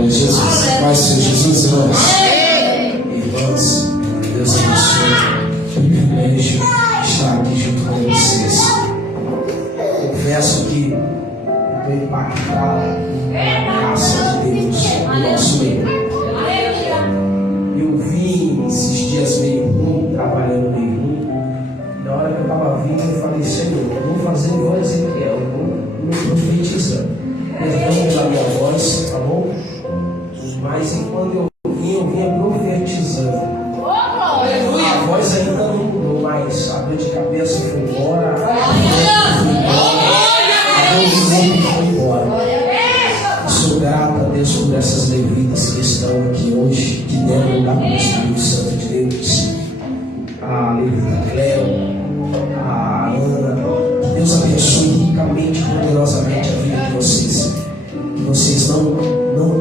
Glória a Jesus. Vai ser Jesus, irmãos. Irmãos, Deus abençoe. Que privilégio estar aqui junto com vocês. Confesso que estou impactado pela graça de Deus no nosso meio. Eu vim esses dias meio ruim, trabalhando meio ruim. Na hora que eu estava vindo, eu falei: Senhor, eu vou fazer igual Ezequiel, eu vou me profetizando. Perdão pela minha voz, tá bom? Mas enquanto eu vinha profetizando. A voz ainda não mudou, mas a dor de cabeça foi embora. A dor de corpo foi embora. Sou grato a Deus por essas levitas que estão aqui hoje, que deram lugar para o Espírito Santo de Deus. A levita Cléo, a Ana. Que Deus abençoe ricamente, poderosamente a vida de vocês. Que vocês não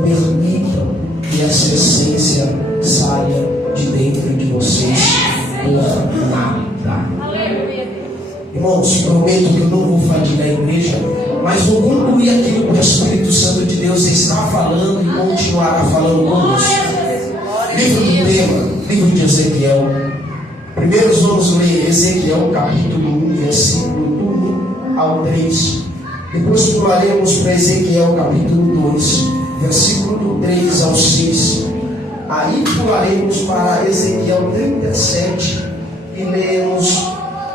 permitam que essa essência saia de dentro de vocês por nada. Irmãos, prometo que eu não vou fadigar a igreja, mas vou concluir aquilo que o Espírito Santo de Deus está falando e continuará falando conosco. Livro do tema, livro de Ezequiel. Primeiro vamos ler Ezequiel capítulo 1, versículo 1 ao 3. Depois pularemos para Ezequiel capítulo 2, versículo do 3 ao 6. Aí pularemos para Ezequiel 37 e leremos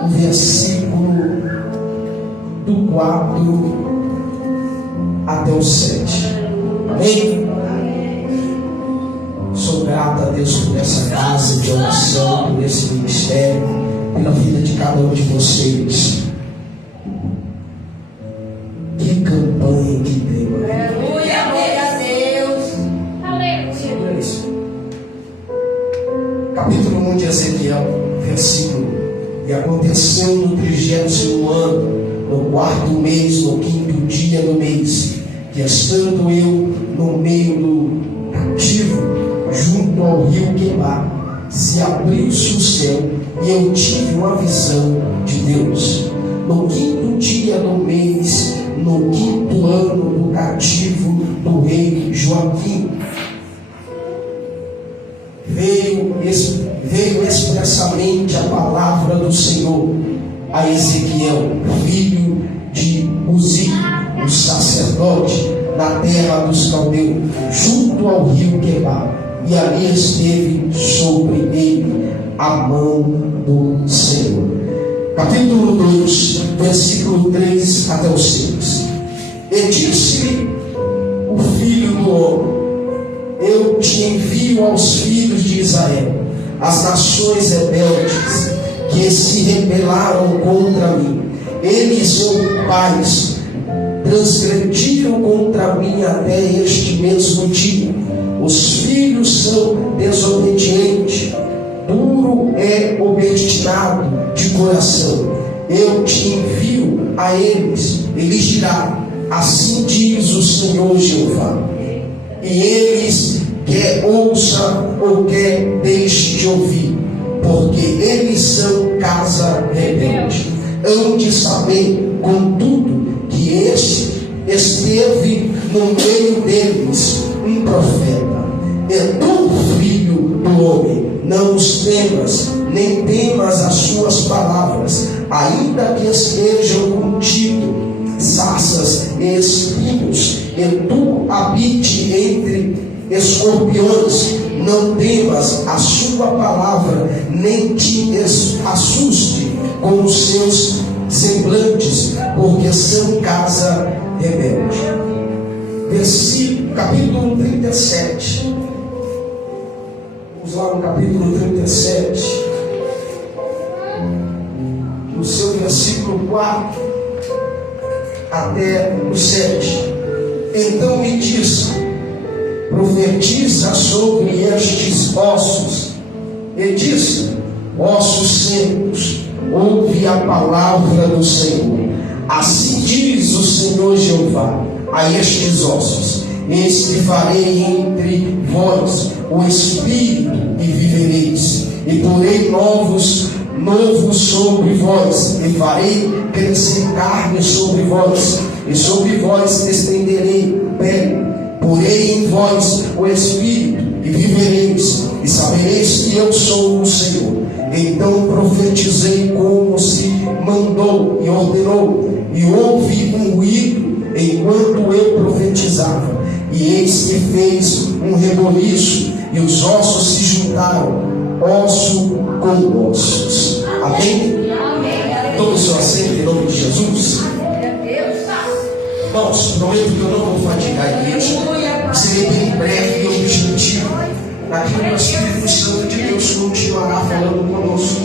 o versículo do 4 até o 7. Amém? Sou grato a Deus por essa casa de oração, por esse ministério, pela vida de cada um de vocês. Que campanha que tem, mano. Aleluia, glória a Deus. Aleluia. Capítulo 1 de Ezequiel, versículo: E aconteceu no 30º ano, no 4º mês, no 5º dia do mês, que estando eu no meio do cativo, junto ao rio Quebar, se abriu-se o céu e eu tive uma visão de Deus. No 5º dia do mês, no 5º ano do cativo do rei Joaquim, veio expressamente a palavra do Senhor a Ezequiel, filho de Uzi, o sacerdote, na terra dos caldeus, junto ao rio Quebar, e ali esteve sobre ele a mão do Senhor. Capítulo 2, versículo 3 até o 6. E disse-lhe o filho do homem: Eu te envio aos filhos de Israel, as nações rebeldes que se rebelaram contra mim. Eles são pais, transgrediram contra mim até este mesmo dia. Os filhos são desobedientes, duro é obstinado de coração. Eu te envio a eles, e lhes dirá: assim diz o Senhor Jeová. E eles, quer ouça ou quer deixe de ouvir, porque eles são casa rebelde. Hão de saber, contudo, que esteve no meio deles um profeta. E tu, filho do homem, não os temas, nem temas as suas palavras, ainda que estejam contigo sarças e espinhos, e tu habite entre escorpiões, não temas a sua palavra, nem te assuste com os seus semblantes, porque são casa rebelde. Capítulo 37. Vamos lá no capítulo 37, no seu versículo 4 até o 7. Então me disse: profetiza sobre estes ossos. E disse: ossos secos, ouve a palavra do Senhor. Assim diz o Senhor Jeová a estes ossos: eis que farei entre vós o espírito e vivereis, e porei novo sobre vós, e farei crescer carne sobre vós, e sobre vós estenderei pele, porei em vós Espírito, e vivereis, e sabereis que eu sou o Senhor. Então profetizei como se mandou e ordenou, e houve um ruído enquanto eu profetizava, e eis que fez um reboliço, e os ossos se juntaram, osso com ossos. Amém? Tome seu assento em nome de Jesus. Irmãos, prometo que eu não vou fatigar a igreja. Serei bem breve e objetivo naquilo que o Espírito Santo de Deus continuará falando conosco.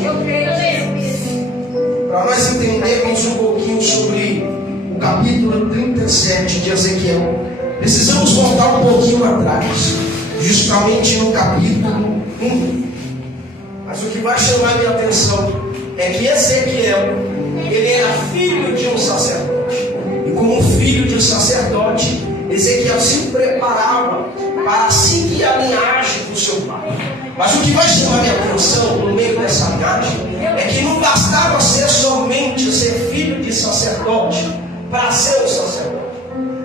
Para nós entendermos um pouquinho sobre o capítulo 37 de Ezequiel, precisamos voltar um pouquinho atrás, justamente no capítulo 1. Mas o que vai chamar minha atenção é que Ezequiel, ele era filho de um sacerdote. E como filho de um sacerdote, Ezequiel se preparava para seguir a linhagem do seu pai. Mas o que vai chamar minha atenção no meio dessa linhagem é que não bastava somente ser filho de sacerdote para ser um sacerdote.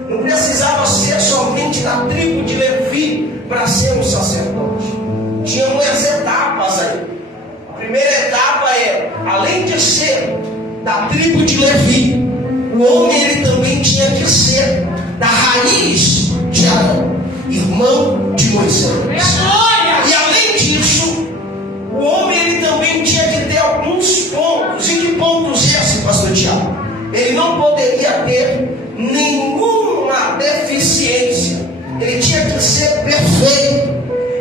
Não precisava ser somente da tribo de Levi para ser um sacerdote. Tinha umas etapas aí. A primeira etapa é, além de ser da tribo de Levi, o homem ele também tinha que ser da raiz de Arão, irmão de Moisés. E além disso, o homem ele também tinha que ter alguns pontos. E que pontos esses, pastor Tiago? Ele não poderia ter nenhuma deficiência. Ele tinha que ser perfeito.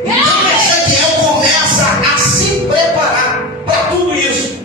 Então Ezequiel começa a se preparar para tudo isso.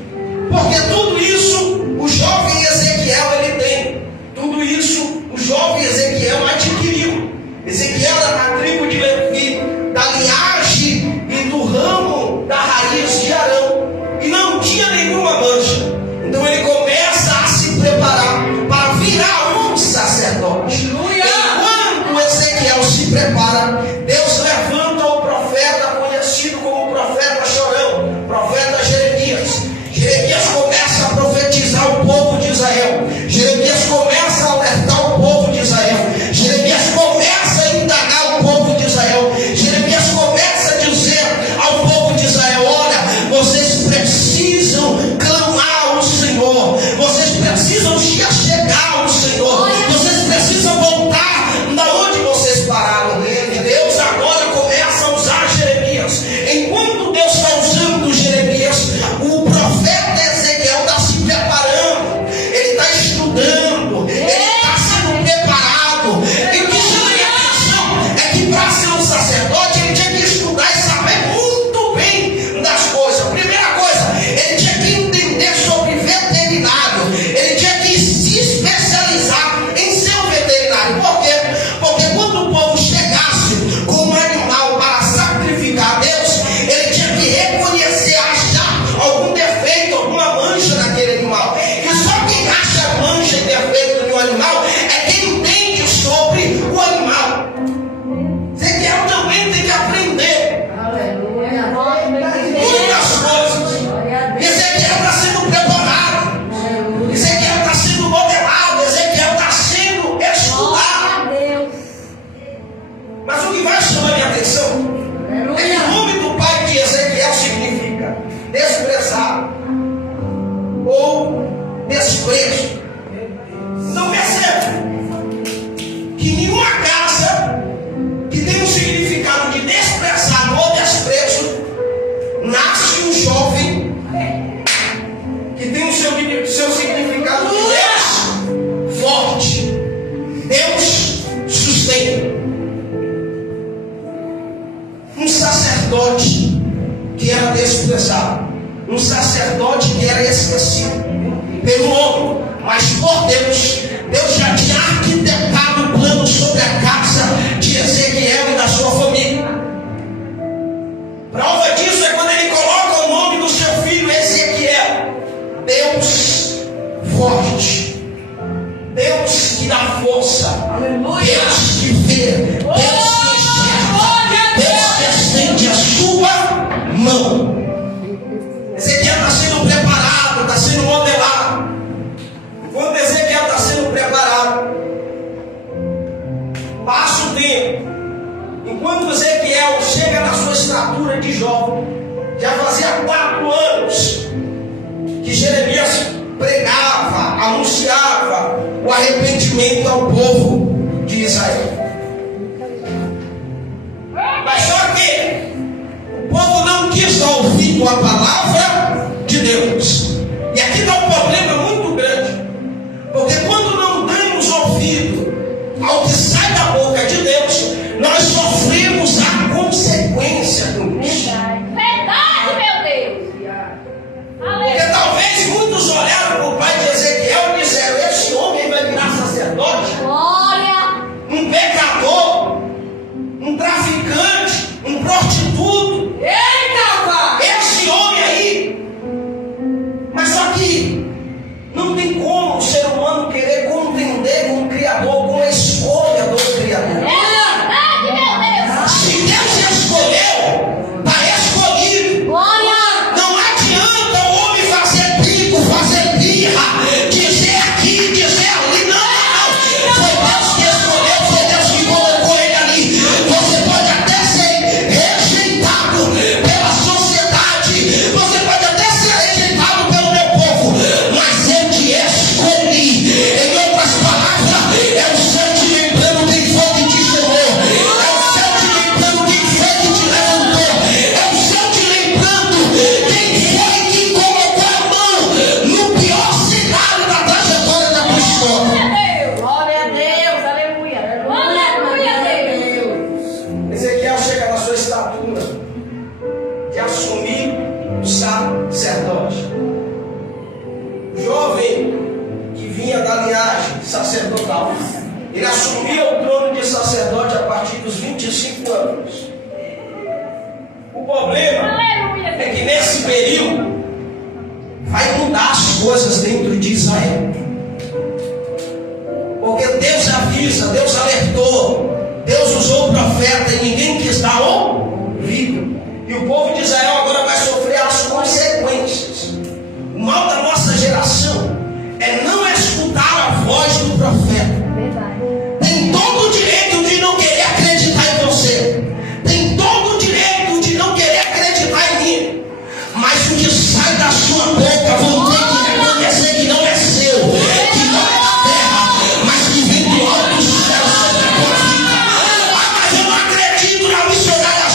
Porque tudo isso o jovem Ezequiel ele tem. Tudo isso o jovem Ezequiel adquiriu. Ezequiel era da tribo de Levi, da linhagem e do ramo da raiz de Arão, e não tinha nenhuma mancha. Então ele começa a se preparar para virar um sacerdote. Enquanto Ezequiel se prepara, Deus levanta o profeta conhecido como profeta chorão, profeta Jeremias. Jeremias começa a profetizar o povo de Israel. Jeremias começa a alertar o povo de Israel. Jeremias começa a indagar o povo de Israel. Jeremias começa a dizer ao povo de Israel: olha, vocês precisam clamar ao Senhor, vocês precisam se achegar ao Senhor, vocês precisam voltar da onde vocês pararam. E Deus agora começa a usar Jeremias. Enquanto Deus está usando Jeremias, o profeta Ezequiel está se preparando, ele está estudando, ele está sendo preparado. E o que chama a atenção é que para ser um sacerdote ele tinha que estudar e saber muito bem das coisas. Primeira coisa, ele tinha que entender sobre veterinário, ele tinha que se especializar em ser um veterinário. Por quê? Porque quando o povo chegasse com um animal para sacrificar a Deus, ele tinha que reconhecer, achar algum defeito, alguma mancha naquele animal. E só quem acha mancha e defeito no animal é quem entende sobre o animal. Ezequiel também tem que aprender muitas coisas. Ezequiel está sendo preparado, Ezequiel está sendo modelado, Ezequiel está sendo estudado. Mas o que vai chamar minha atenção é que o nome do pai de Ezequiel significa desprezado ou desprezo. Então percebe que nenhuma casa que tem um significado de desprezado ou desprezo nasce um jovem que tem o seu significado de Deus forte. Deus sustenta. Um sacerdote que era desprezado, um sacerdote que era esquecido pelo homem, mas por Deus. Deus já tinha arquitetado o plano sobre a casa de Ezequiel e da sua família. Prova disso é quando ele coloca o nome do seu filho Ezequiel. Deus forte, Deus que dá força, Deus que vê, Deus que enxerga, Deus que estende a sua mão. Ezequiel está sendo preparado, está sendo modelado. Quando Ezequiel está sendo preparado, passa o tempo Enquanto Ezequiel chega na sua estatura de jovem, já fazia 4 anos que Jeremias pregava, anunciava o arrependimento ao povo de Israel. Mas só que o povo não quis dar ouvido à palavra de Deus. E aqui dá um problema muito grande, porque quando não damos ouvido ao que sai da boca de Deus, nós sofremos a consequência com isso. Verdade, meu Deus. Porque talvez muitos olharam para o pai de Ezequiel e disseram: esse homem vai virar sacerdote, Glória. um pecador, um traficante, um prostituto. Eita, pai. Esse homem aí. Mas só que não tem como o ser humano querer contender com o Criador, com a escolha do Criador. Verdade, meu Deus. Se Deus escolheu, está escolhido. Glória. Não adianta o homem fazer bico, fazer birra, dizer aqui, dizer ali. Não. Foi Deus que escolheu, foi Deus que colocou ele ali. Você pode até ser rejeitado pela sociedade, você pode até ser rejeitado pelo meu povo, mas eu te escolhi. Em outras palavras, é o céu te lembrando quem foi que te chamou, é o céu te lembrando quem foi que te levantou, é o céu te lembrando quem foi que colocou a mão no pior cenário da trajetória da tua história. Glória a Deus. Aleluia. Aleluia, Deus. Ezequiel chega na sua estatura de assumir o sacerdote. O jovem que vinha da linhagem sacerdotal, ele assumia o trono de sacerdote a partir dos 25 anos. O problema Aleluia. é que nesse período vai mudar as coisas dentro de Israel. Porque Deus avisa, Deus alertou, Deus usou o profeta e ninguém quis dar ouvido. E o povo de Israel agora vai sofrer as consequências. O mal da nossa geração é não escutar a voz do profeta. Verdade. Tem todo o direito de não querer acreditar em você. Tem todo o direito de não querer acreditar em mim. Mas o que sai da sua boca vão ter que reconhecer que não é seu, que não é da terra, mas que vem do alto do céu sobre a tua vida. Ah, mas eu não acredito na missionária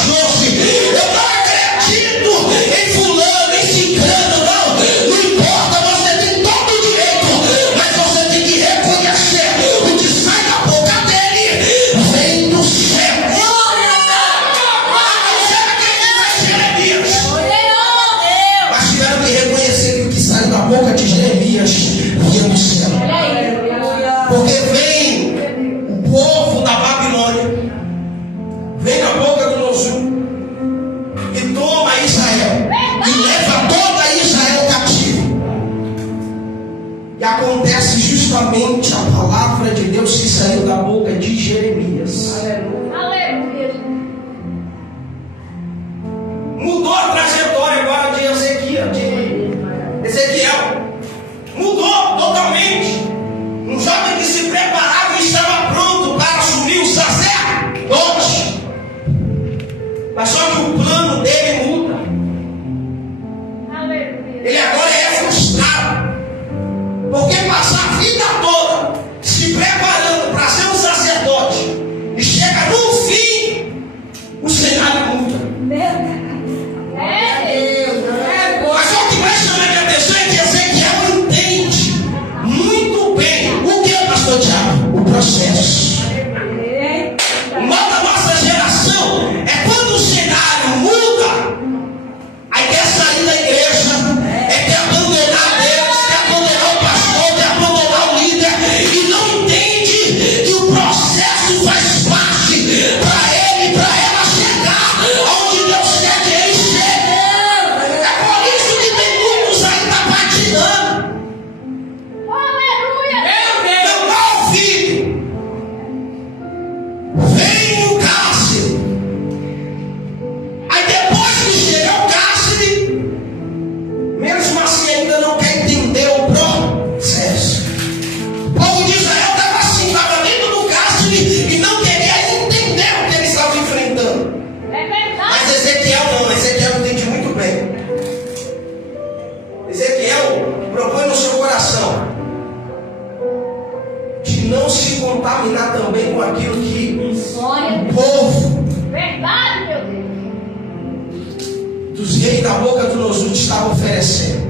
da boca do Nosute estava oferecendo.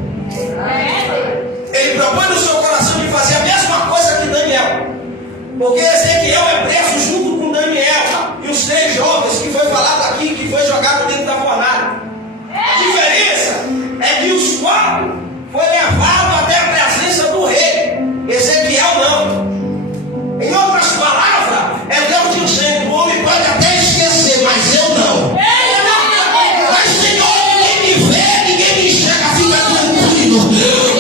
Ele propõe no seu coração de fazer a mesma coisa que Daniel. Porque Ezequiel é preso junto com Daniel e os 3 jovens que foi falado aqui, que foi jogado dentro da fornalha. A diferença é que os 4 foi levado até a presença do rei. Ezequiel não. Em outras palavras, é Deus dizendo: o homem pode até esquecer, mas eu não. Mas Senhor, ninguém me vê, ninguém me enxerga, fica tranquilo.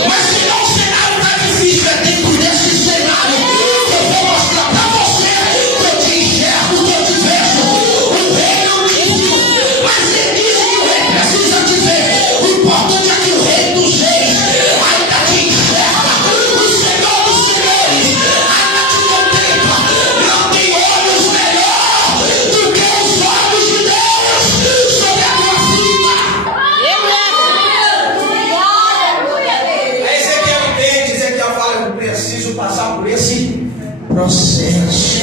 Mas Senhor, o cenário está difícil, é dentro desse cenário que eu vou mostrar para você que eu te enxergo, que eu te vejo. O rei não te viu, mas ele disse que o rei precisa te ver. O importante é que o rei dos reis ainda te enxerga. O Senhor dos senhores ainda te contempla. Não tem olhos melhor do que os olhos de Deus sobre a tua vida. Aí Ezequiel entende, Ezequiel fala: eu preciso passar por esse processo.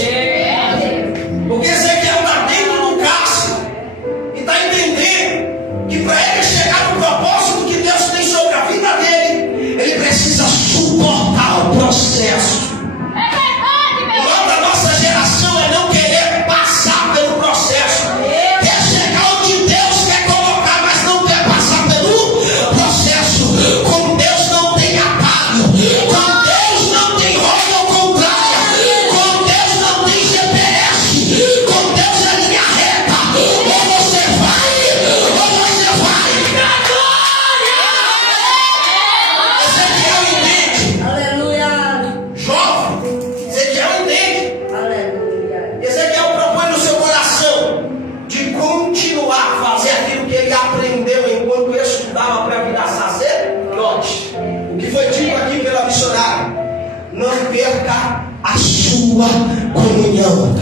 Porque Ezequiel está dentro do cárcere e está entendendo que para ele chegar no propósito que Deus tem sobre a vida dele, ele precisa suportar o processo. O mal da nossa geração é não querer passar pelo processo. Quer chegar onde Deus quer colocar, mas não quer passar pelo processo. Com Deus não tem atalho. Com Deus não tem rota contrária. Com Deus não tem GPS. Com Deus é linha reta. Ou você vai, ou você vai. Ezequiel entende. Jovem, Ezequiel entende. Ezequiel propõe no seu coração de continuar a fazer aquilo que ele aprendeu enquanto estudava para virar sacerdote. O que foi dito aqui pela missionária: não perca a sua comunhão.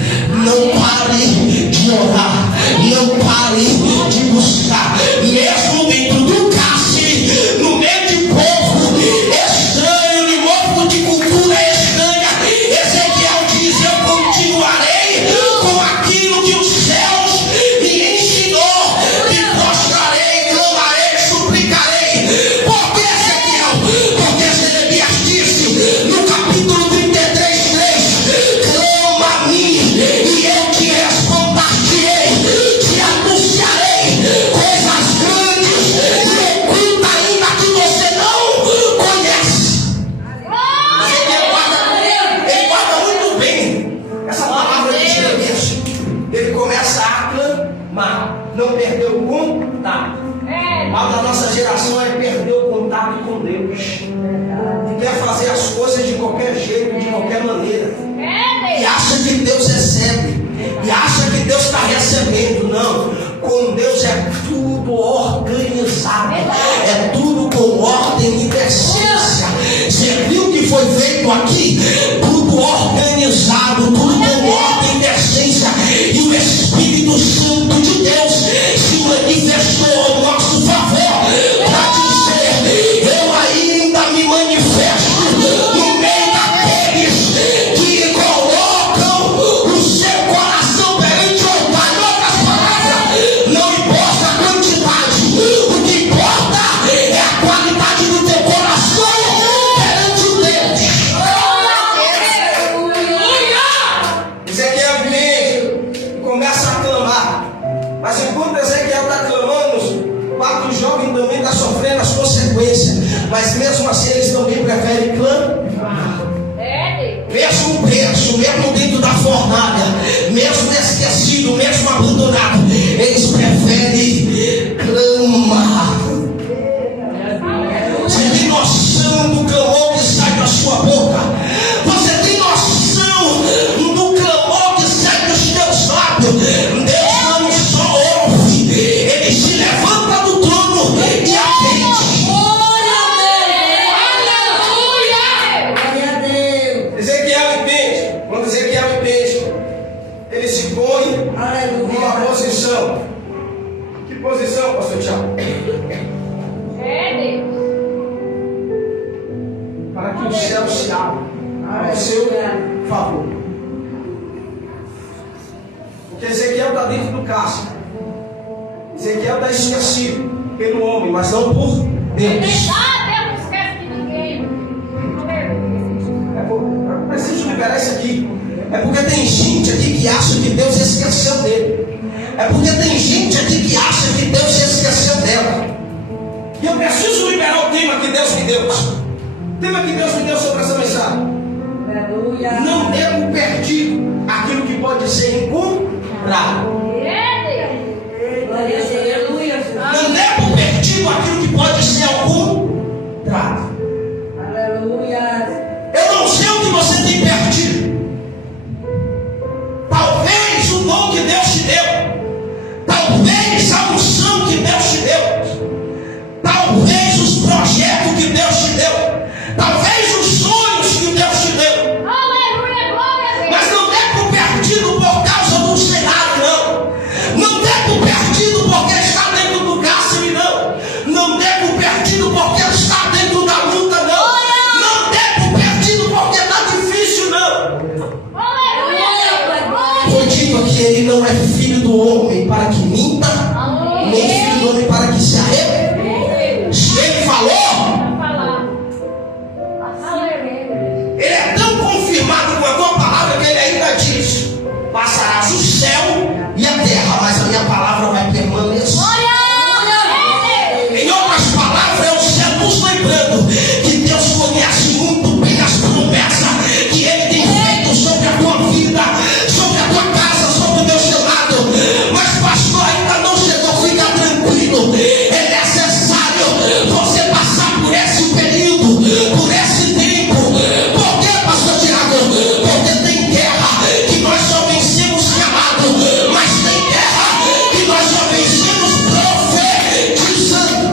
Não pare de orar. Não pare de buscar. Mesmo dentro do cárcere, no meio de povo estranho, no povo de cultura estranha, Ezequiel diz: eu continuarei com aquilo que os céus me ensinou. Me prostrarei, clamarei, suplicarei. Por que, Ezequiel? Porque Jeremias disse no capítulo 33:3: clama a mim e eu te responder-te-ei, te anunciarei coisas grandes e ocultas ainda que você não conhece. Ele guarda muito bem essa palavra de Jeremias. Ele começa a clamar, não perdeu o contato. O mal da nossa geração é perder o contato com Deus. E quer fazer as coisas de qualquer jeito, de qualquer maneira. E acha que Deus recebe. E acha que Deus está recebendo. Não. Com Deus é tudo organizado. É tudo com ordem e decência. Você viu o que foi feito aqui? Tudo organizado, tudo com ordem e decência. E o Espírito Santo de Deus se manifestou ao nosso favor para dizer: eu ainda me manifesto no meio daqueles que colocam o seu coração perante o altar. Em outras palavras, não importa a quantidade, o que importa é a qualidade do teu coração perante o Deus. Ezequiel vem e começa a clamar. Mas enquanto Ezequiel está clamando, os 4 jovens também estão sofrendo as consequências. Mas mesmo assim eles também preferem clamar. Mesmo preso, mesmo dentro da fornalha, mesmo esquecido, mesmo abandonado, eles preferem clamar. Você tem noção do clamor que sai da sua boca? Você tem noção do clamor que sai dos teus lábios? Deus não só ouve, ele se levanta do trono e atende. Ezequiel entende. Quando Ezequiel entende, ele se põe numa posição. Que posição, pastor Tiago? Para que o céu se abra ao seu favor. Porque Ezequiel está dentro do cárcere. Ezequiel está esquecido. pelo homem, mas não por Deus. Deus não esquece de ninguém. Eu preciso liberar isso aqui. É porque tem gente aqui que acha que Deus esqueceu dele. É porque tem gente aqui que acha que Deus esqueceu dela. E eu preciso liberar o tema que Deus me deu. O tema que Deus me deu sobre essa mensagem. Aleluia. Não dê por perdido aquilo que pode ser encontrado. Não dê por perdido aquilo que pode ser encontrado. Aleluia. Eu não sei o que você tem perdido. Talvez o dom que Deus te deu. Talvez a unção que Deus te deu. Talvez os projetos que Deus te deu. Talvez os sonhos que Deus te deu. Aleluia, glória a Deus. Mas não dê por perdido por causa do cenário, não. Não dê por perdido porque está dentro do cárcere, não. Não dê por perdido porque está dentro da luta, não. Não dê por perdido porque está difícil, não. Aleluia. Foi dito que ele não é filho do homem para que minta, nem filho do homem para que se arrependa. Se ele falou, ele é tão confirmado com a tua palavra que ele ainda diz: passarás o céu e a terra, mas a minha palavra vai permanecer. Em outras palavras, é o céu nos lembrando que Deus conhece muito bem as promessas que ele tem feito sobre a tua vida, sobre a tua casa, sobre o teu chamado. Mas pastor, ainda não chegou, fica tranquilo. É necessário você passar por esse período, por esse tempo. Por quê, pastor Tiago? Porque tem guerra que nós só vencemos chamado, mas tem guerra que nós só vencemos profetizando.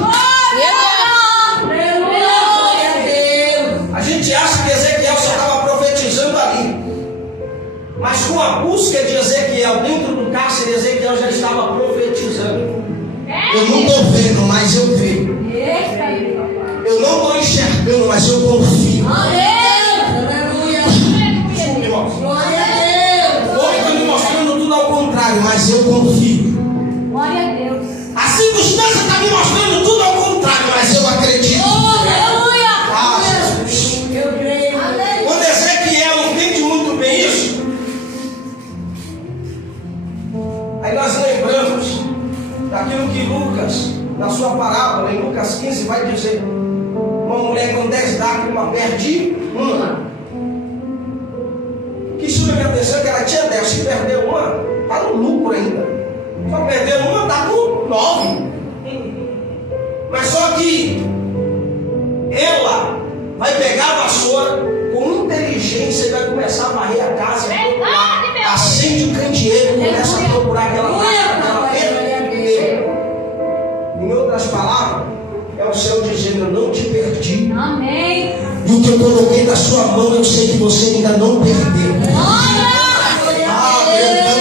A gente acha que Ezequiel só estava profetizando ali, mas com a busca de Ezequiel dentro do cárcere, Ezequiel já estava profetizando. Eu não estou vendo, mas eu vejo. Eu não estou enxergando, mas eu confio. Desculpe, irmãos. Hoje está me mostrando tudo ao contrário, mas eu confio. A circunstância está me mostrando tudo ao contrário, mas eu acredito. Ah, Jesus. Quando Ezequiel entende muito bem isso, aí nós lembramos daquilo que Lucas, na sua parábola, em Lucas 15, vai dizer: uma mulher com 10 dracmas perde uma. O que chama minha atenção é que ela tinha 10, se perdeu uma, está no lucro ainda. Só perdeu uma, está com 9. Mas só que ela vai pegar a vassoura com inteligência e vai começar a varrer a casa, acende o candeeiro e começa a procurar aquela perdeu. Em outras palavras, é o céu dizendo: eu não te perdi. Amém. E o que eu coloquei na sua mão, eu sei que você ainda não perdeu.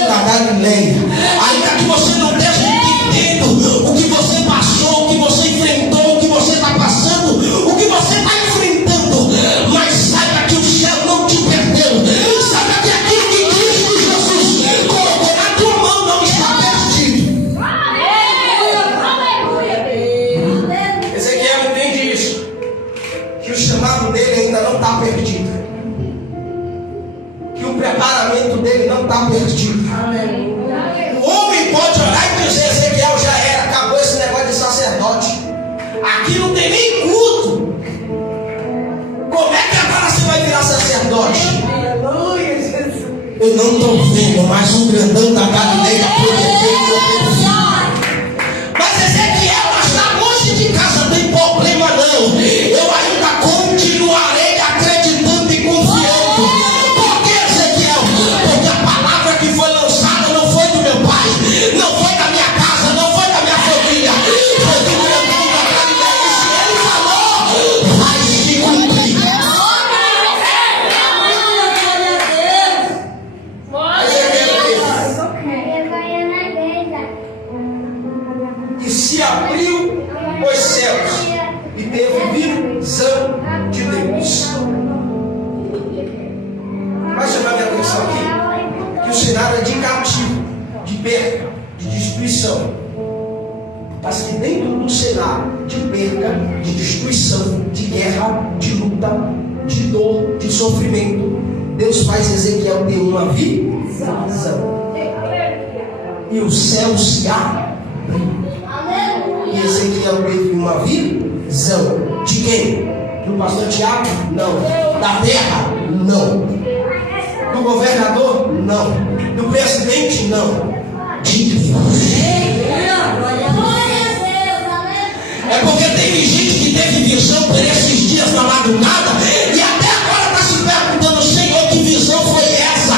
Da Galileia. Ainda que você não esteja entendendo o que você passou, o que você enfrentou, o que você está passando, o que você está enfrentando, mas saiba que o céu não te perdeu. Saiba que aquilo que Cristo Jesus colocou na tua mão não está perdido. Ezequiel entende isso, que o chamado dele ainda não está perdido, que o preparamento dele não está perdido. O homem pode orar e dizer: Ezequiel, já era, acabou esse negócio de sacerdote, aqui não tem nem culto, como é que agora você vai virar sacerdote? Eu não estou vendo, mas um grandão da Galileia prometeu que eu confio. Mas Ezequiel, mas está longe de casa, tem problema não, eu ainda continuarei acreditando e confiando. Por que, Ezequiel? Porque a palavra que foi lançada não foi do meu pai, não foi da minha casa, não foi da minha família, foi do grandão da Galileia. Se ele falou, vai se cumprir. E se abriu os céus e teve visão de Deus. Vai chamar minha atenção aqui que o cenário é de cativo, de perda, de destruição. mas que dentro do cenário de perda, de destruição, de guerra, de luta, de dor, de sofrimento, Deus faz Ezequiel ter uma visão. E o céu se abriu. E Ezequiel teve uma visão. De quem? Do pastor Tiago? Não. Da terra? Não. Do governador? Não. Do presidente? Não. De Deus. É porque teve gente que teve visão por esses dias na madrugada e até agora está se perguntando: Senhor, que visão foi essa?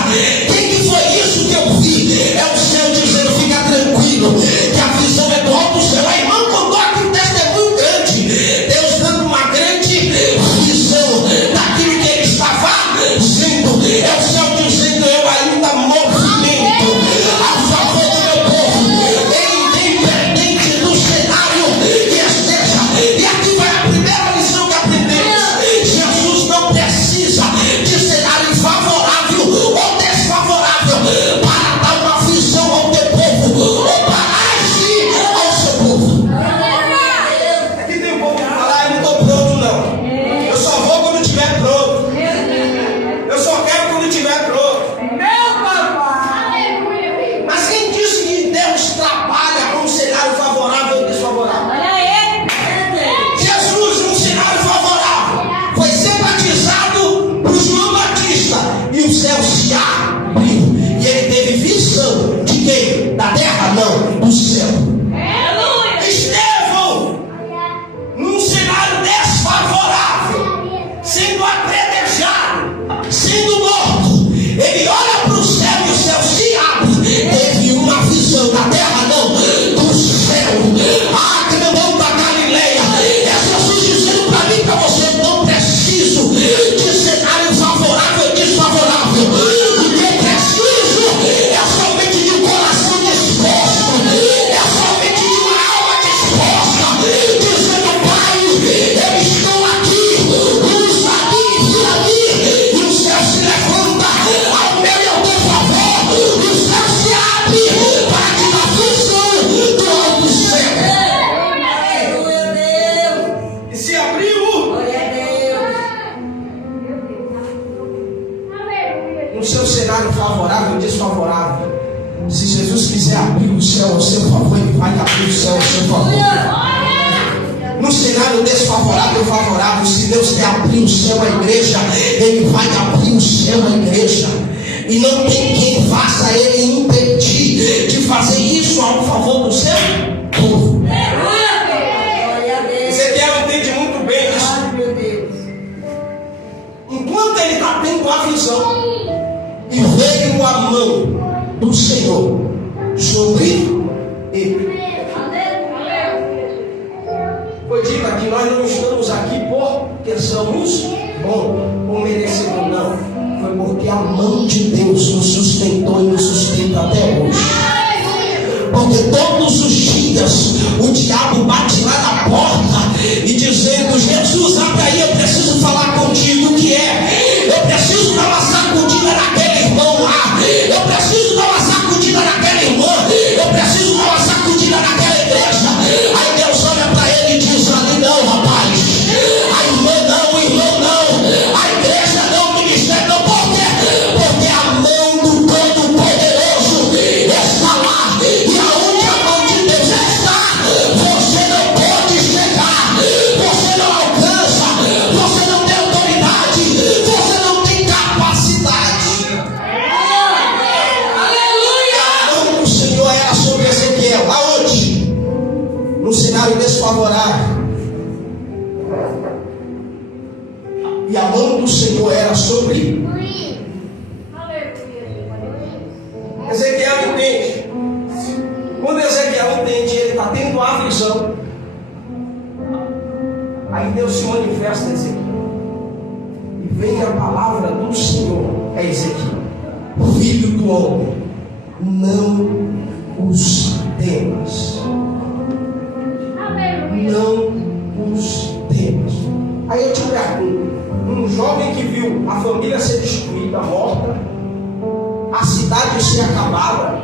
Quem que foi isso que eu vi? É o céu dizendo: fica tranquilo, que a visão é do alto céu. A irmã contou aqui um testemunho grande, Deus dando uma grande visão daquilo que ele estava fazendo. É o céu dizendo: eu ainda movimento a favor do meu povo, independente do cenário que esteja. E aqui vai a primeira lição que aprendemos: Jesus não precisa de cenário favorável ou desfavorável para dar uma visão ao teu povo ou para agir ao seu povo. Aqui tem um povo que fala: eu não estou pronto não, eu só vou quando estiver pronto, eu só quero quando estiver pronto. Mas quem disse que Deus trabalha com um cenário favorável ou desfavorável? Jesus, um cenário favorável, foi ser batizado por João Batista e o céu se abriu. E ele teve visão de quem? Da terra? Não, do céu. Estevão, num cenário desfavorável, sendo apedrejado, sendo morto, ele olha para o céu e o céu se abre. Teve uma visão da terra? Não, do céu. Ah, grandão da Galileia, é Jesus dizendo para mim e para você: não preciso de cenário favorável ou desfavorável. O que eu preciso é somente de um coração disposto, é somente de uma alma disposta, dizendo: Pai, eu estou aqui, usa aqui, vira aqui. E o céu se levanta ao meu e ao teu favor, e o céu se abre para que na visão do alto céu. E se abriu no seu cenário favorável ou desfavorável. Se Jesus quiser abrir o céu ao seu favor, ele vai abrir o céu ao seu favor. No cenário desfavorável ou favorável, se Deus quer abrir o céu à igreja, ele vai abrir o céu à igreja. E não tem quem faça ele impedir de fazer isso ao favor do seu povo. Ezequiel entende muito bem isso. Enquanto ele está tendo a visão, e veio a mão do Senhor sobre ele. Foi dito aqui: nós não estamos aqui porque somos bons ou merecedores, não. Foi porque a mão de Deus nos sustentou e nos sustenta até hoje. Porque todos os dias o diabo bate lá na porta e dizendo: Jesus, abre aí, eu preciso falar contigo. O que é? Eu preciso dar uma sacudida naquele irmão lá, eu preciso dar uma sacudida naquela irmã, eu preciso dar uma sacudida naquela igreja. Aí Deus olha para ele e diz: ali não, rapaz, a irmã não, o irmão não, a igreja não, o ministério não. Por quê? Porque a mão do Todo-Poderoso está lá, e aonde a mão de Deus está, você não pode chegar, você não alcança, você não tem autoridade, você não tem capacidade. A mão do Senhor era sobre Ezequiel. Aonde? No cenário desfavorável. E a mão do Senhor era sobre Ezequiel. Entende? Quando Ezequiel entende, ele está tendo a visão. Aí Deus se manifesta a Ezequiel. E vem a palavra do Senhor a Ezequiel: filho do homem, não os temas. Não os temas. Aí eu te pergunto: um jovem que viu a família ser destruída, morta, a cidade ser acabada,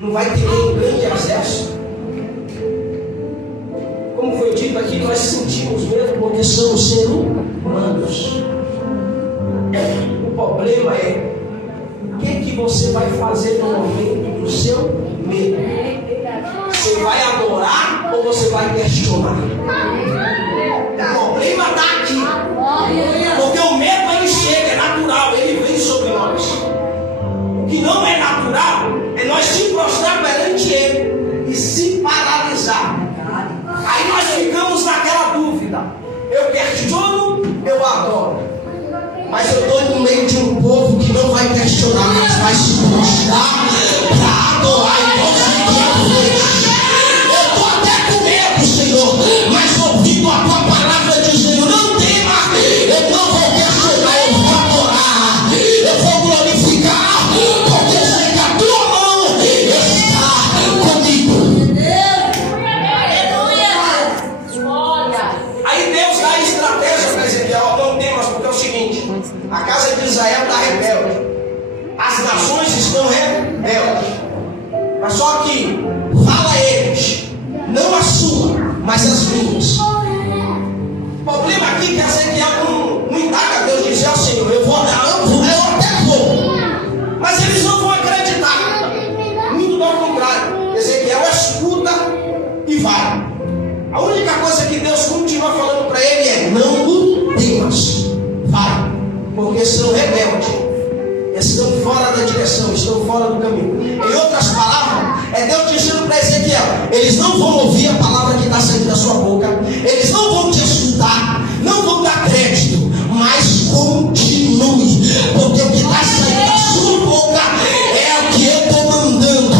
não vai ter um grande exército? Como foi dito aqui, nós sentimos medo porque somos seres humanos. O problema é o que você vai fazer no momento do seu medo. Você vai adorar ou você vai questionar? O problema está aqui. Porque o medo ele chega, é natural, ele vem sobre nós. O que não é natural é nós se prostrar perante ele e se paralisar. Aí nós ficamos naquela dúvida. Eu questiono, eu adoro. Mas eu estou no meio de um povo que não vai questionar, mas vai se prostrar para adorar igual você fez. Eu estou até com medo, Senhor, mas ouvindo a tua palavra dizendo, não tema, eu não vou questionar, eu vou adorar, eu vou glorificar, porque eu sei que a tua mão está comigo. Aí Deus dá a estratégia para Ezequiel, não temas, porque é o seguinte, a casa de Israel está rebelde, as nações estão rebeldes, mas só que fala a eles, não a sua, mas as minhas. O problema aqui é que Ezequiel não indaga a Deus, diz, Senhor, eu vou dar, eu até vou, mas eles não vão acreditar. Muito pelo contrário, Ezequiel escuta e vai. A única coisa que Deus continua falando para ele é, não temas, vai, porque são rebeldes, estão fora da direção, estão fora do caminho. Em outras palavras, é Deus dizendo para Ezequiel, eles não vão ouvir a palavra que está saindo da sua boca, eles não vão te escutar, não vão dar crédito, mas continue, porque o que está saindo da sua boca é o que eu estou mandando.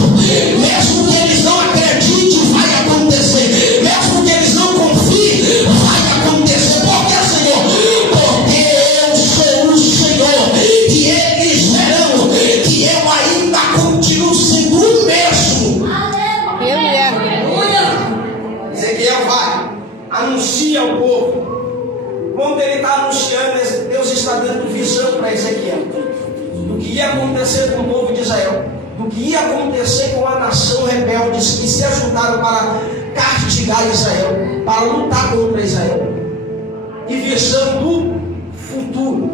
Mesmo que eles não acreditem, vai acontecer. Mesmo que eles não confiem, vai acontecer. Por que, Senhor? Porque eu sou o Senhor e eles verão que eu ainda continuo sendo o mesmo. Ezequiel vai, anuncia ao povo. Quando ele está anunciando, Deus está dando visão para Ezequiel do que ia acontecer com o povo de Israel, do que ia acontecer com a nação rebelde que se ajuntaram para castigar Israel, para lutar contra Israel, e visão do futuro.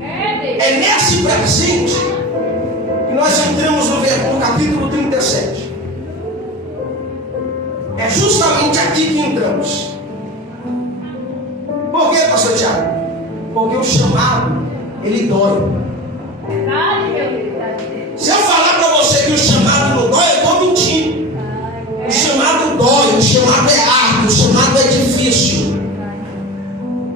É nesse presente que nós entramos no capítulo 37. É justamente aqui que entramos. Por quê, pastor Tiago? Porque o chamado, ele dói. Se eu falar para você que o chamado não dói, eu estou mentindo. O chamado dói, o chamado é árduo, o chamado é difícil.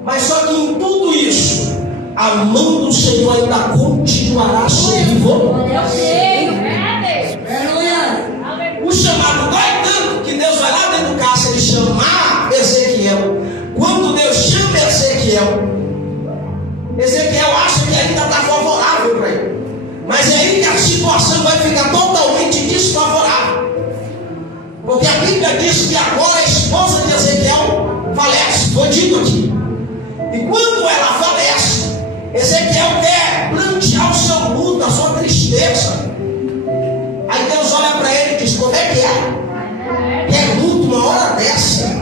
Mas só que em tudo isso, a mão do Senhor ainda continuará sobre você. O chamado dói tanto que Deus vai lá dentro do cárcere e chamar Ezequiel. Quando Deus chama Ezequiel, Ezequiel acha que ainda está favorável para ele. Mas é aí que a situação vai ficar totalmente desfavorável. Porque a Bíblia diz que agora a esposa de Ezequiel falece. Foi dito aqui. E quando ela falece, Ezequiel quer plantear o seu luto, a sua tristeza. Aí Deus olha para ele e diz, como é que é? Quer luto uma hora dessa?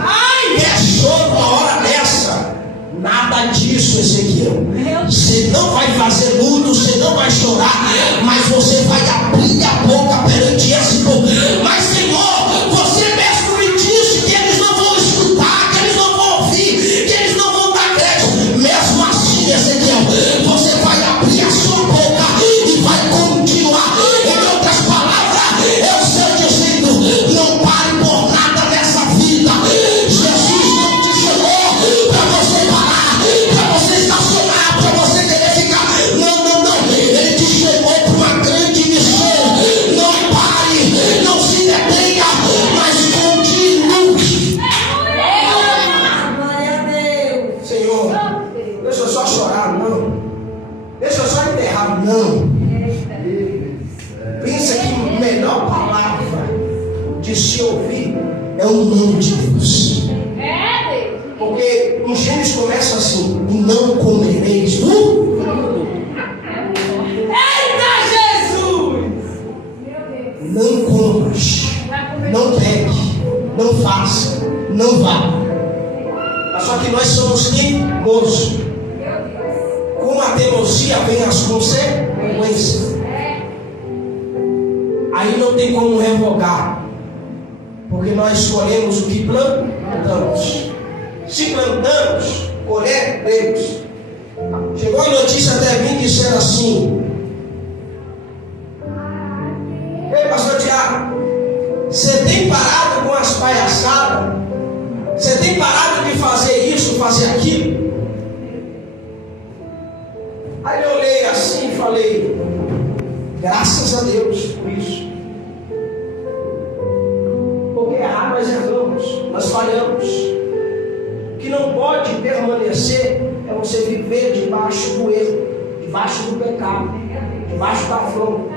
Quer choro uma hora dessa? Nada disso, Ezequiel. Você não vai fazer luto, você não vai chorar, mas você vai abrir a boca perante esse povo. Mas, Senhor, você mesmo me disse que eles não vão escutar, que eles não vão ouvir, que eles não vão dar crédito. Mesmo assim, Ezequiel, você vai abrir a sua boca e vai continuar. Em outras palavras, eu estou dizendo, não pare por nada nessa vida. Jesus não te chamou para você parar, para você estacionar, para você querer ficar. Não, não, não. Ele te chamou para uma grande missão. Não pare, não se detenha, mas continue. Senhor, deixa eu só chorar, não. Deixa eu só enterrar, não. Pensa que a melhor palavra de se ouvir é o nome de Deus. Porque em Gênesis começa assim, e não comereis não vá. Mas só que nós somos teimosos. Com a teimosia vem as consequências. Aí não tem como revogar. Porque nós escolhemos o que plantamos. Se plantamos, colheremos. Chegou a notícia até mim dizendo assim: ei, pastor Tiago, você tem parado com as palhaçadas? Você tem parado de fazer isso, fazer aquilo? Aí eu olhei assim e falei: graças a Deus por isso. Porque errar nós erramos, nós falhamos. O que não pode permanecer é você viver debaixo do erro, debaixo do pecado, debaixo da afronta.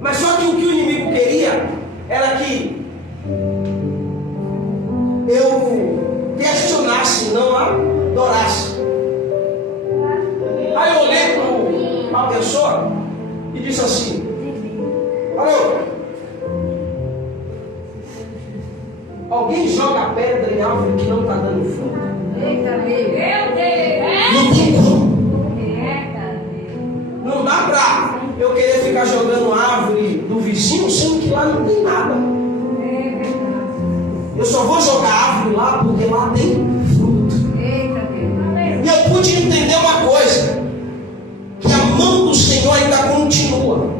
Mas só que o que o inimigo queria era que eu questionasse, não adorasse. Aí eu olhei para a pessoa e disse assim: alô, alguém joga pedra em árvore que não está dando fruto? Não tem como. Não dá para eu querer ficar jogando árvore do vizinho, sendo que lá não tem nada. Eu só vou jogar árvore lá porque lá tem fruto. E eu pude entender uma coisa: que a mão do Senhor ainda continua.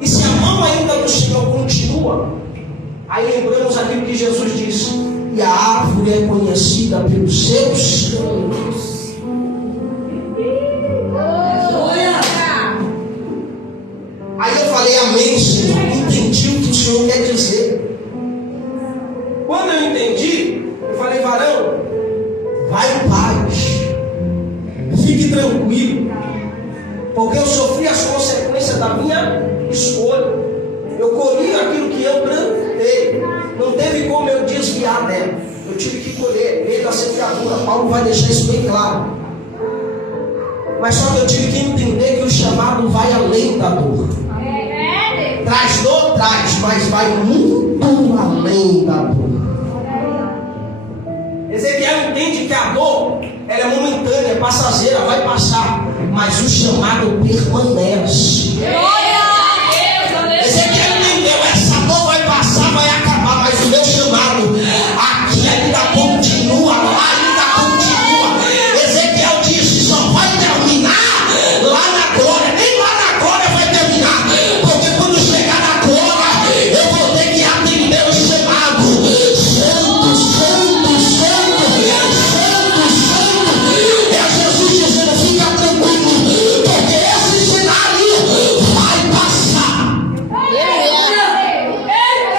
E se a mão ainda do Senhor continua, aí lembramos aquilo que Jesus disse: e a árvore é conhecida pelos seus frutos. Aí eu falei: amém, Senhor. Entendi o que o Senhor quer dizer. Quando eu entendi, eu falei: varão, vai em paz, fique tranquilo, porque eu sofri as consequências da minha escolha. Eu colhi aquilo que eu plantei. Não teve como eu desviar dela. Eu tive que colher, lei da semeadura. Paulo vai deixar isso bem claro. Mas só que eu tive que entender que o chamado vai além da dor. Traz dor, traz, mas vai muito além da dor. Ezequiel entende que a dor, ela é momentânea, é passageira, vai passar, mas o chamado permanece. Ezequiel entendeu: essa dor vai passar, vai acabar, mas o meu chamado aqui ainda continua, lá ainda continua. Ezequiel disse: só vai terminar lá na glória, nem lá na glória vai terminar, porque quando chegar na glória eu vou ter que atender o chamado. Santo, santo, santo, santo, santo. É Jesus dizendo: fica tranquilo, porque esse cenário vai passar.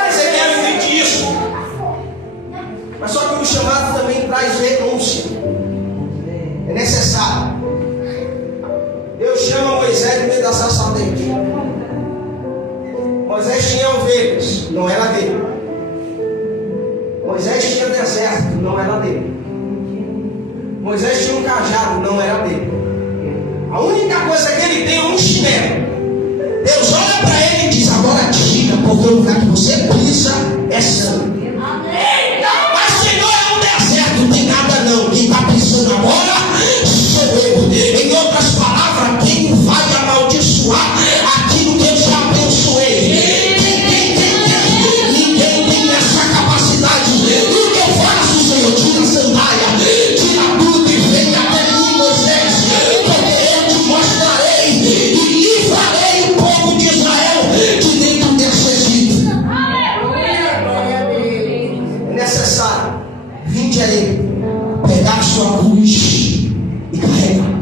Ezequiel entende isso. Mas só que o chamado também traz renúncia. É necessário. Deus chama Moisés no meio da sarça ardente. Moisés tinha ovelhas, não era dele. Moisés tinha deserto, não era dele. Moisés tinha um cajado, não era dele. A única coisa que ele tem é um chinelo. Deus olha para ele e diz: agora tira, porque o lugar que você pisa é santo. Mas Senhor, é um deserto, não tem nada não. Quem está pisando agora sou eu. Em outras palavras, quem vai amaldiçoar aquilo que eu já abençoei? Ninguém tem essa capacidade. O que eu faço, Senhor? Tira a sandália, tira tudo e vem até mim, Moisés, porque eu te mostrarei e livrarei o povo de Israel de dentro desse Egito. É necessário, vinde a ele, pegar sua cruz e carregar.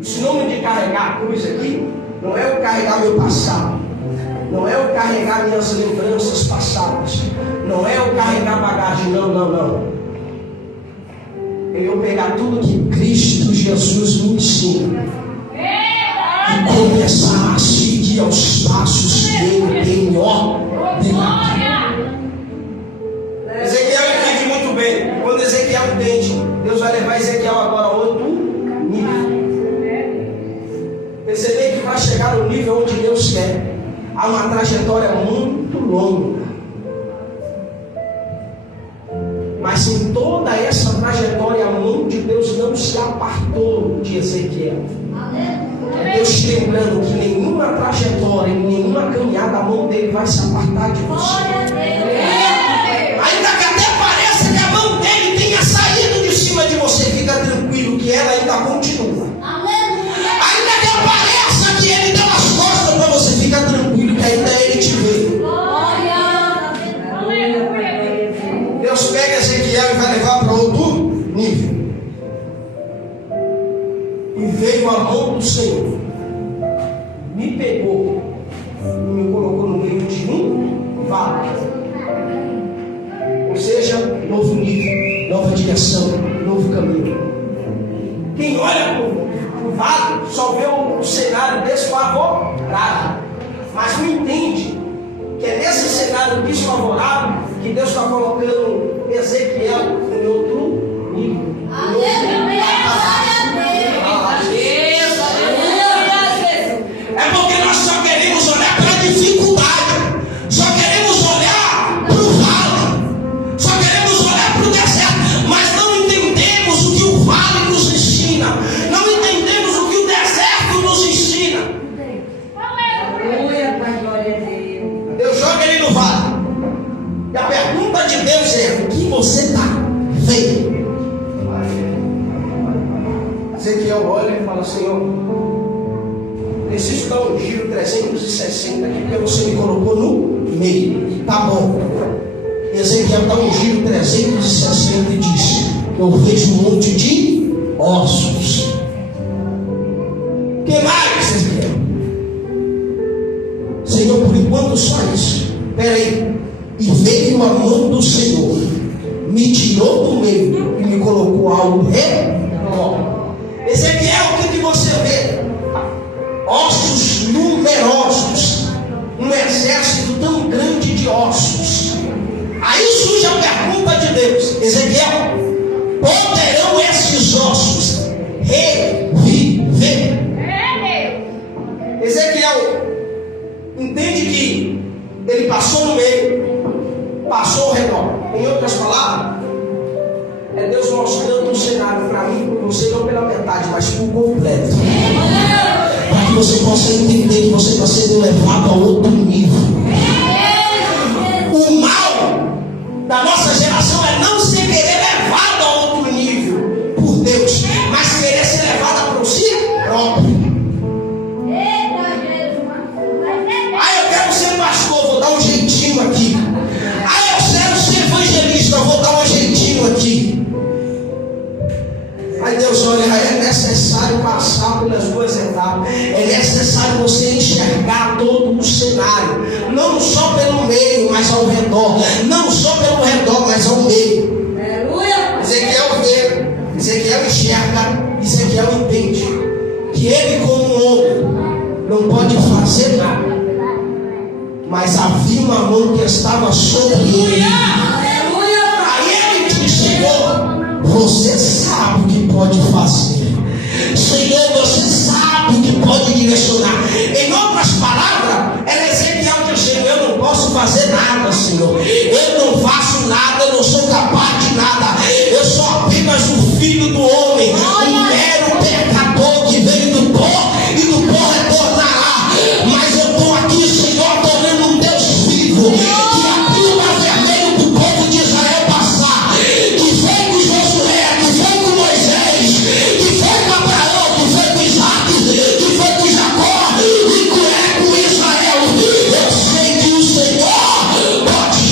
Esse nome de carregar a cruz aqui não é o carregar meu passado, não é o carregar minhas lembranças passadas, não é o carregar bagagem, não. É eu pegar tudo que Cristo Jesus me ensina e começar a seguir aos passos que Ele tem ordenado. Ezequiel entende muito bem. Quando Ezequiel entende, Deus vai levar Ezequiel agora a outro nível. Perceber que vai chegar no nível onde Deus quer. Há uma trajetória muito muito longa. Mas em toda essa trajetória, a mão de Deus não se apartou de Ezequiel. É Deus lembrando que nenhuma trajetória, nenhuma caminhada, a mão dele vai se apartar de você. Ainda que até pareça que a mão dele tenha saído de cima de você, fica tranquilo que ela ainda continua. Ainda que pareça que ele deu as costas para você, fica tranquilo que ainda ele te vê. Deus pega Ezequiel e vai levar para outro nível. E veio a mão do Senhor, me pegou e me colocou no meio de um vale. Ou seja, novo nível, nova direção, novo caminho. Quem olha para o vale só vê o cenário desfavorável, mas não entende que é nesse cenário desfavorável que Deus está colocando Ezequiel em outro nível. É porque nós só queremos olhar para a dificuldade, só queremos olhar para o vale, só queremos olhar para o deserto, mas não entendemos o que o vale nos ensina, não entendemos o que o deserto nos ensina. Deus joga ele no vale, e a pergunta de Deus é: o que você está vendo? Ezequiel olha e fala: Senhor, preciso dar um giro 360 aqui, porque você me colocou no meio. Tá bom. Ezequiel dá um giro 360 e diz: eu vejo um monte de ossos. Que mais, Ezequiel? Senhor, por enquanto só isso. Peraí. E veio a mão do Senhor, me tirou do meio e me colocou ao redor. Ezequiel, o que você vê? Ossos numerosos, um exército tão grande de ossos. Aí surge a pergunta de Deus: Ezequiel, poderão esses ossos reviver? Ezequiel entende que ele passou no meio, passou ao redor. Em outras palavras, é Deus mostrando um cenário para mim, para você, não pela metade, mas por completo. Para que você possa entender que você está sendo levado a outro nível. O mal da nossa geração é não se querer levado a outro nível por Deus, mas querer ser levado para si próprio. Eu quero ser pastor, vou dar um jeitinho aqui. Eu quero ser evangelista, vou dar um jeitinho aqui. Aí Deus olha: é necessário passar pelas duas etapas. É necessário você enxergar todo o cenário, não só pelo meio, mas ao redor. Não só pelo redor, mas ao meio. Ezequiel vê, Ezequiel enxerga, Ezequiel entende que ele, como homem, não pode fazer nada, mas havia uma mão que estava sobre ele. Aí ele disse: Senhor, você sabe o que pode fazer. Senhor, você sabe o que pode direcionar. Em outras palavras, era Ezequiel dizendo: eu não posso fazer nada, Senhor. Eu não faço nada, eu não sou capaz de nada. Eu sou apenas um filho do homem, um mero pecador que veio do pó e do pó retornará. Mas eu estou aqui, Senhor, adorando um Deus vivo, que abriu o mar vermelho para o povo de Israel passar, que foi com Josué, que foi com Moisés, que foi com Abraão, que foi com Isaac, que foi com Jacó e com Israel. Eu sei que o Senhor pode.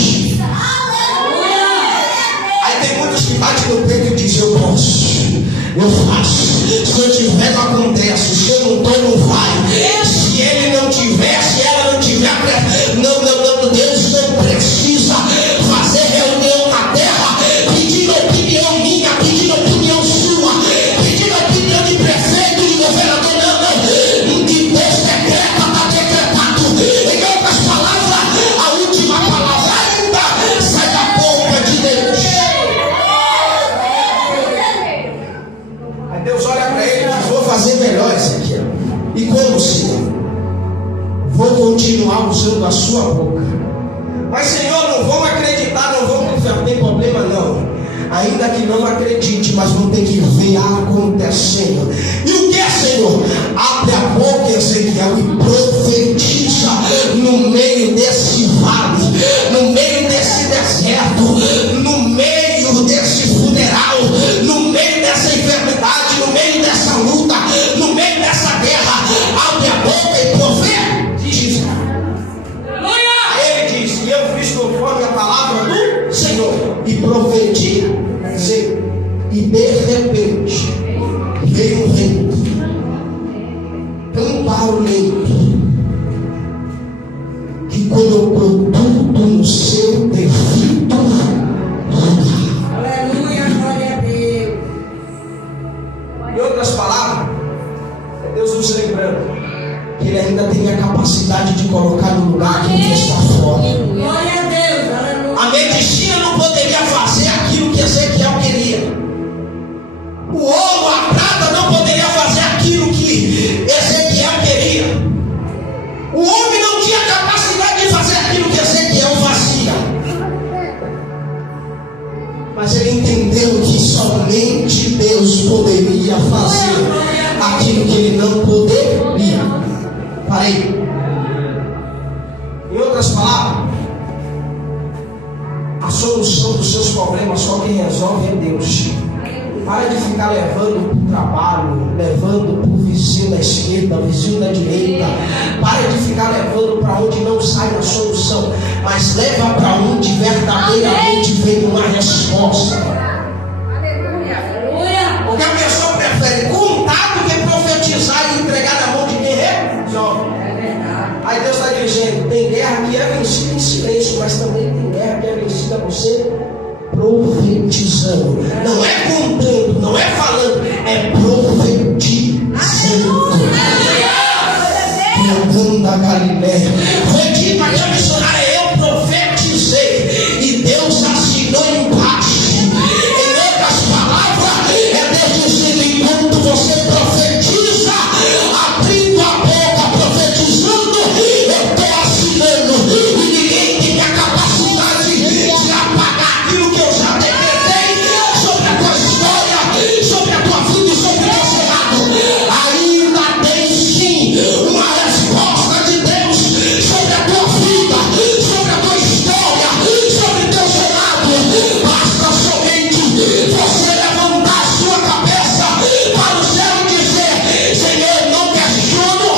Aí tem muitos que batem no peito e dizem: eu posso, eu faço. Se eu tiver, não acontece. Se eu não estou, não vai. Se ele não tiver, se ela não tiver, Deus não precisa fazer reunião na terra, pedindo opinião minha, pedindo opinião sua, pedindo opinião de prefeito, de governador. Não, que Deus decreta, está decretado. Em outras palavras, a última palavra ainda sai da boca de Deus. Aí Deus olha para ele e diz: vou fazer melhor isso aqui. E como, Senhor? Vou continuar usando a sua boca. Mas Senhor, não vamos acreditar, não vamos confiar, não tem problema não. Ainda que não acredite, mas vão ter que ver acontecendo. E o que é, Senhor? Abre a boca, Ezequiel, e profetiza no meio desse vale, no meio desse deserto, no meio desse funeral, no meio dessa enfermidade, no meio dessa luta, no meio dessa guerra. Abre a boca e profetiza. Ele diz: e eu fiz conforme a palavra do Senhor, e profetiza. E de repente veio um vento tão barulhento que colocou tudo no seu devido lugar. Aleluia, glória a Deus. Em outras palavras, é Deus nos lembrando que Ele ainda tem a capacidade de colocar no lugar aquilo que está fora. Glória a Deus, aleluia. A medicina não poderia fazer aquilo que Ezequiel queria. O ouro, a prata não poderia fazer aquilo que Ezequiel queria. O homem não tinha capacidade de fazer aquilo que Ezequiel fazia. Mas ele entendeu que somente Deus poderia fazer aquilo que ele não poderia. Parei. Em outras palavras, a solução dos seus problemas só quem resolve é Deus. Para de ficar levando para o trabalho, levando para o vizinho da esquerda, o vizinho da direita. Para de ficar levando para onde não sai a solução, mas leva para onde verdadeiramente vem uma resposta. Porque a pessoa prefere contar do que profetizar e entregar na mão de quem resolve. Aí Deus está dizendo: tem guerra que é vencida em silêncio, mas também tem guerra que é vencida você profetizando. Não é contando, não é falando, é profetizando. Cantando da Galileia. Foi dito aqui a missionária: eu profetizei e Deus assinou embaixo. Em outras palavras, é Deus dizendo: enquanto você profetiza, abrindo a boca, profetizando, eu estou assinando. E ninguém tem a capacidade de apagar aquilo que eu já decretei sobre a tua história, sobre a tua vida e sobre o teu cerrado. Ainda tem sim uma resposta de Deus sobre a tua vida, sobre a tua história, sobre o teu cerrado. Basta somente você levantar a sua cabeça para o céu e dizer: Senhor, não questiono,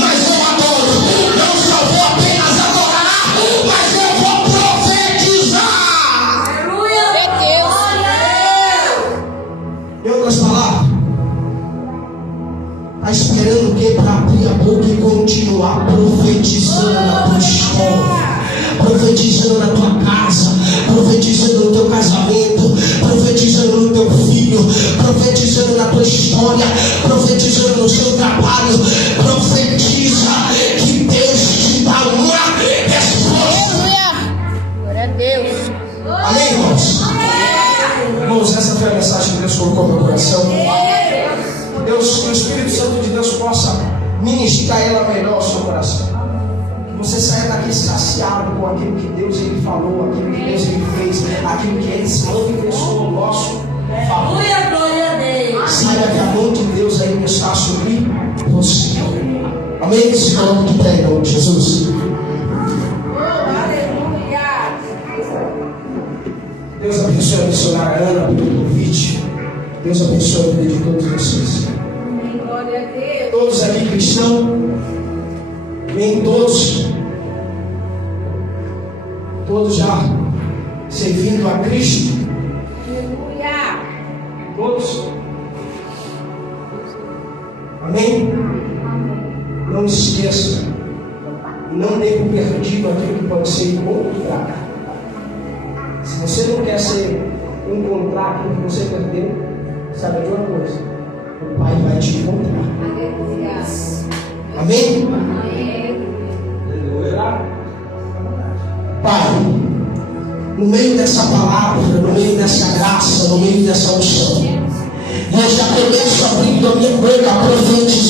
mas eu adoro. Não só vou apenas adorar, mas eu vou profetizar. Aleluia, Em outras palavras, está esperando o que para abrir a boca e continuar profetizando na tua história, profetizando na tua casa, profetizando no teu casamento, profetizando no teu filho, profetizando na tua história, profetizando no seu trabalho. Profetiza que Deus te dá uma resposta. glória a Deus. Amém, irmãos? Irmãos, essa foi a mensagem que Deus colocou no meu coração. Deus, que o Espírito Santo de Deus possa ministrar ela melhor ao seu coração. Que você saia daqui saciado com aquilo que Deus ele falou, aquilo que Deus ele fez, aquilo que ele se manifestou no nosso favor. Aleluia, glória a Deus. Saiba que a mão de Deus ainda está sobre você. Amém? Se coloque de pé em nome de Jesus. Aleluia. Deus abençoe a missionária Ana pelo convite. Deus abençoe a vida de todos vocês. Glória a Deus. Todos aqui cristãos, nem todos já servindo a Cristo. Aleluia. Todos. Amém? Não esqueça, não dê por perdido aquilo que pode ser encontrado. Se você não quer encontrar aquilo que você perdeu, sabe de uma coisa: o Pai vai te encontrar. Aleluia. Amém? Pai, no meio dessa palavra, no meio dessa graça, no meio dessa unção, eu já começo abrindo a minha boca, profetizando